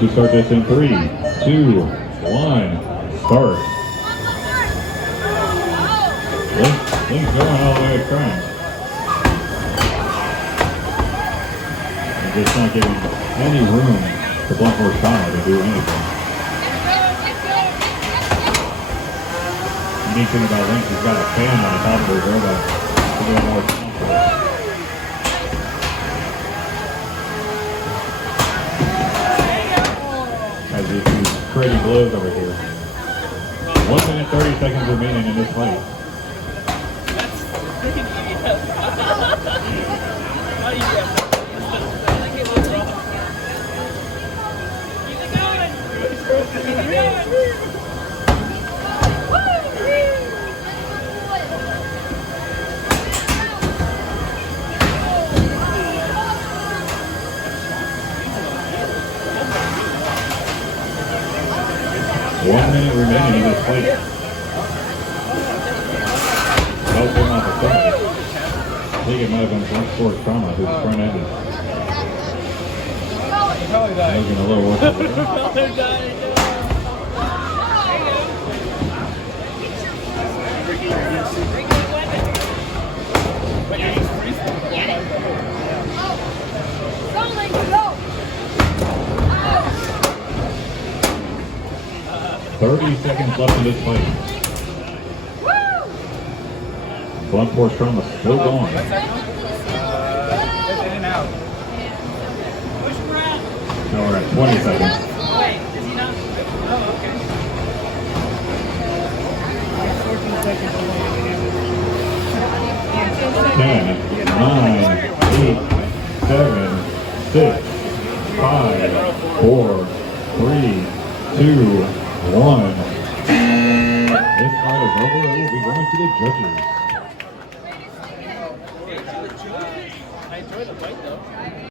We start this in 3, 2, 1, start. Lynx going all the way across. And just not giving any room to Blunt Motorama to do anything. The unique thing about Lynx is got a fan on the top of his robot to get more comfort. As he's creating blows over here. 1 minute 30 seconds remaining in this fight. One minute remaining in this fight. Helping off the side. I think it might have been Motorama who's front-ended. Making a little work over there. 30 seconds left in this fight. Blunt Motorama still going. Now we're at 20 seconds. Wait, is he not? Oh, okay. 14 seconds. 10, 9, 8, 7, 6, 5, 4, 3, 2, 1. This fight is over. It will be going to the judges. I enjoyed the fight though.